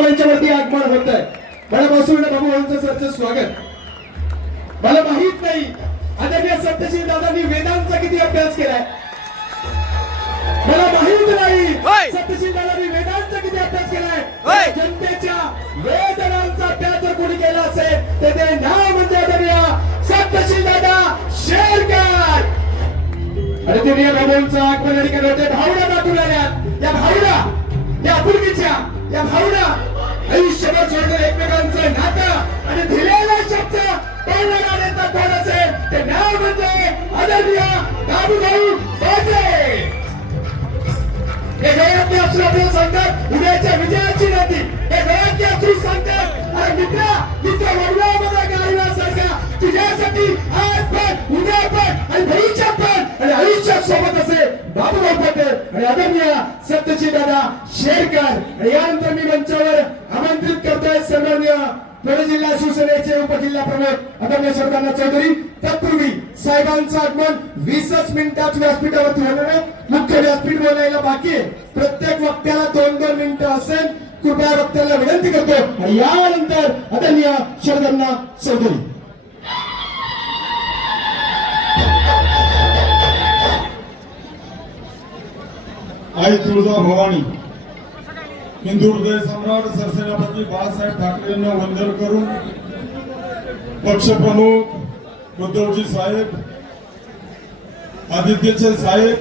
आमच्या मंचावरती आगमन होत आहे मनापासून बाबू यांचं सरचं स्वागत. मला माहीत नाही आदरणीय सत्यशील दादांनी वेदांचा किती अभ्यास केलाय? मला माहीत नाही. सत्यशील दादांनी वेदांचा किती अभ्यास. केलाय? जनतेच्या वेदनांचा अभ्यास जर कोणी केला असेल तर ते नाव म्हणजे आदरणीय सत्यशील दादा शेरकर. आणि ते नियम बाबूंचं आगमन आणि केलं होते भावना दाखवून आल्या या भावना ते न्याय म्हणजे आदरणीय बाबूभाऊ साठे! हे गळ्यातले असून आपल्याला सांगतात उद्याच्या विजयाची नाती हे गळ्यातले असून सांगतात अरे मित्रा मित्र वडलामध्ये गाडीसारखा तुझ्यासाठी आज पण उद्या पण आणि भविष्यात पण आणि आयुष्यात सोबत असे बाबूराव पटेल आणि आदरणीय सत्यशील दादा शेरकर. आणि यानंतर सन्माननीय पुणे जिल्हा शिवसेनेचे उपजिल्हा प्रमुख आदरणीय शरदाना चौधरी तत्पूर्वी साहेबांचं आगमन वीसच मिनिटात व्यासपीठावरती होणार आहे. मुख्य व्यासपीठ बोलायला बाकी आहे. प्रत्येक वक्त्याला दोन दोन मिनिटं असेल. कृपया वक्त्याला विनंती करतो. आणि यानंतर आदरणीय शरदांना चौधरी. आई तुळजा भवानी हिंदू हृदय सम्राट सरसेनापती बाळासाहेब ठाकरे यांना वंदन करून पक्षप्रमुख उद्धवजी साहेब आदित्यचे साहेब